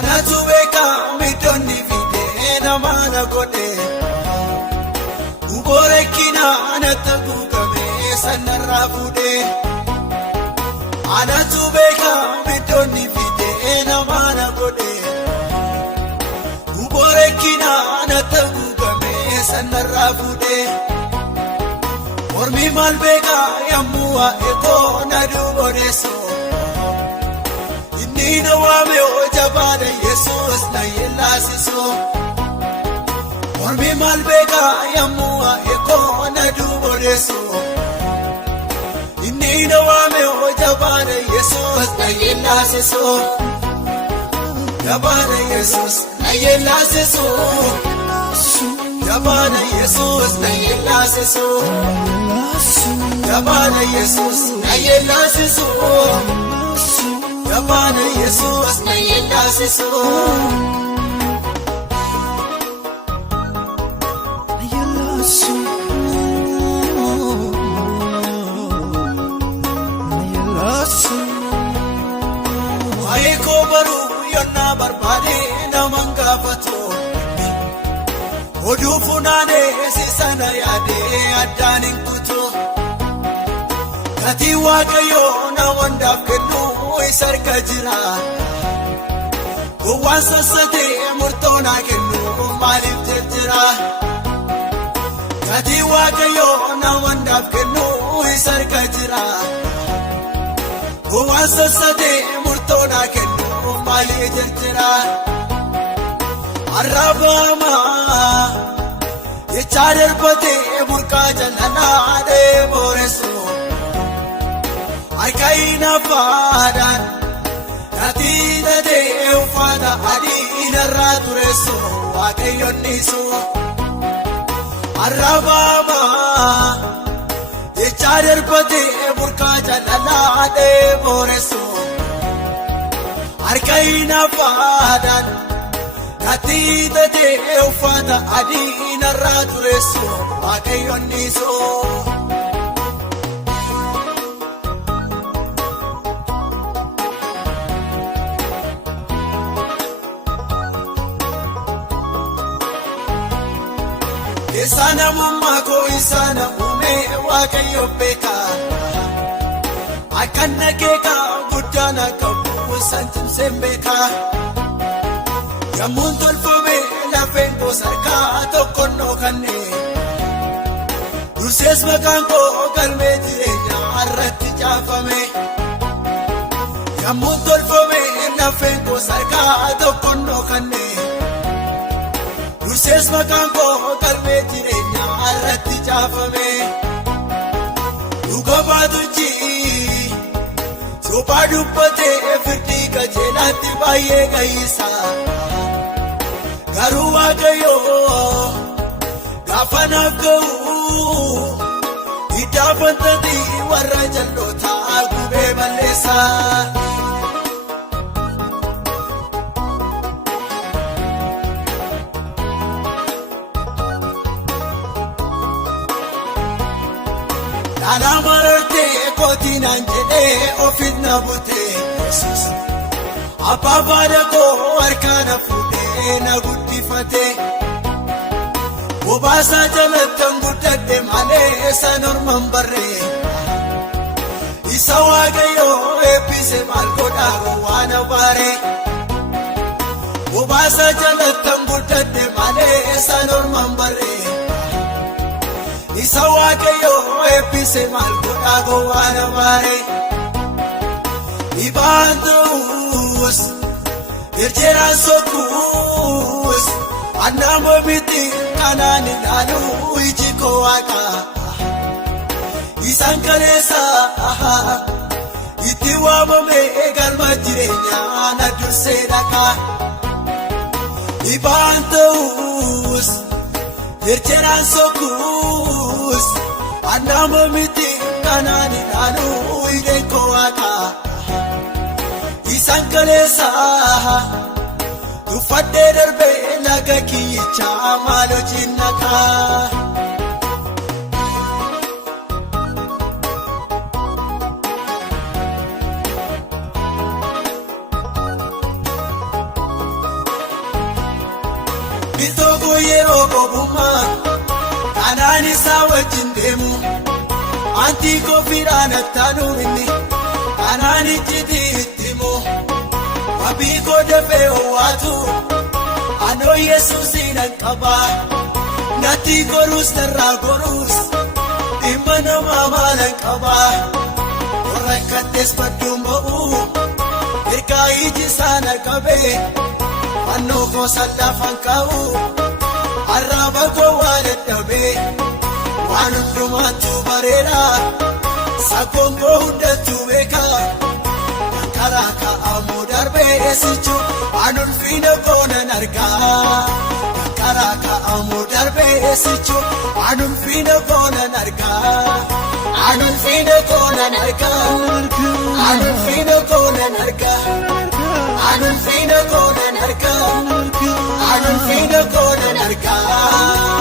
Anatu beeka midonni fide namana godhe Uborekina anata gugame sanarra fude Anatu beeka midonni fide namana godhe Uborekina anata gugame sanarra fude Ormi mal beeka yammuwa eko nadu bodeso Nina wame ojabane Jesus na yelasiso Ormi malbeka yamua eko na duboreso Nina wame ojabane Jesus na yelasiso Yabane Jesus na yelasiso Yabane Jesus na yelasiso Yabane Jesus na yelasiso Yabane Jesus na yelasiso na yelaso na yelaso Ay ko baru yonna barbade na mangafato Odu funane sisana yade adanin kuto Kati wakayo na wanda kenu sarka jira Waan sassate murtoona kennu maaliif jira Kati waaqayyo na wandaaf kennu sarka jira Waan sassate murtoona kennu maaliif jira Arrabama jecha darbate burqaa jallanaa deeboresso Aikaina fadan Natida de ufada adina ratureso Wakayoniso Arrabama Jechader pate burka jalala de boreso Aikaina fadan Natida de ufada adina ratureso Wakayoniso Isana mumma ko isana ume waaqayyo beeka Akkanna keeka guddana qabu santim sembeka Yammuun tolfame lafeen koo sarkaa tokkonnoo kanne Dursees maqaan koo galmee jireenyaa irratti caafame Yammuun tolfame lafeen koo sarkaa tokkonnoo kanne Dursees maqaan koo galmee jireenyaa irratti caafame Dhuga baatuchi Sobaa dubbatee firdii qajeelaatti baay'ee gahiisa Garuu waaqayyo gaafa naaf ga'u Iddaa fantatii warra jal'ootaa gubee balleessa Dhala marartee kootinaan jedhee ofiit na butee Yesuus Abbaa faada koo harkaa na fuudhee na guddifatee Bobaasaa jalattan guddadhe malee san orman barree Isa waaqayyoo eebbise maal godhaa waan abaaree Bobaasaa jalattan guddadhe malee san orman barree Isa waaqayyo eebbise maal godhaa waan abaaree Dhibaan ta'us Erjeraan sokkuus Annama miti kanaan ilaaluu iji koo waaqa Isaan kaleessa itti waamame galma jireenyaa na dursee dhaqaa Dhibaan ta'us Erjeraan sokkuus Annama miti kanaan ilaaluu iji koo waaqa Isaan kaleessa Uffadhee darbee laga kiyyichaa maal hojiin naqaa gobummaa kanaan isaa wajjin deemu antii kofiidhaan attaanuu inni kanaan ijjitii itti himu wabii koo dafee ho'aatu anoo Yesuusiin hanqabaa natti gorus narraa gorus dhimma namaa maalan qabaa rakkattees badduun ba'uu ergaa iji isaana qabee fannoo koo saldaafan ka'u arraaba koo waan dadhabee waan hundumaattuu bareeda sakoon koo hundattuu beeka karaa ka'amuu darbee eessichu waan ulfina koo nan argaa karaa ka'amuu darbee eessichu waan ulfina koo nan argaa waan ulfina koo nan argaa waan ulfina koo nan argaa waan ulfina koo nan argaa waan ulfina koo nan argaa.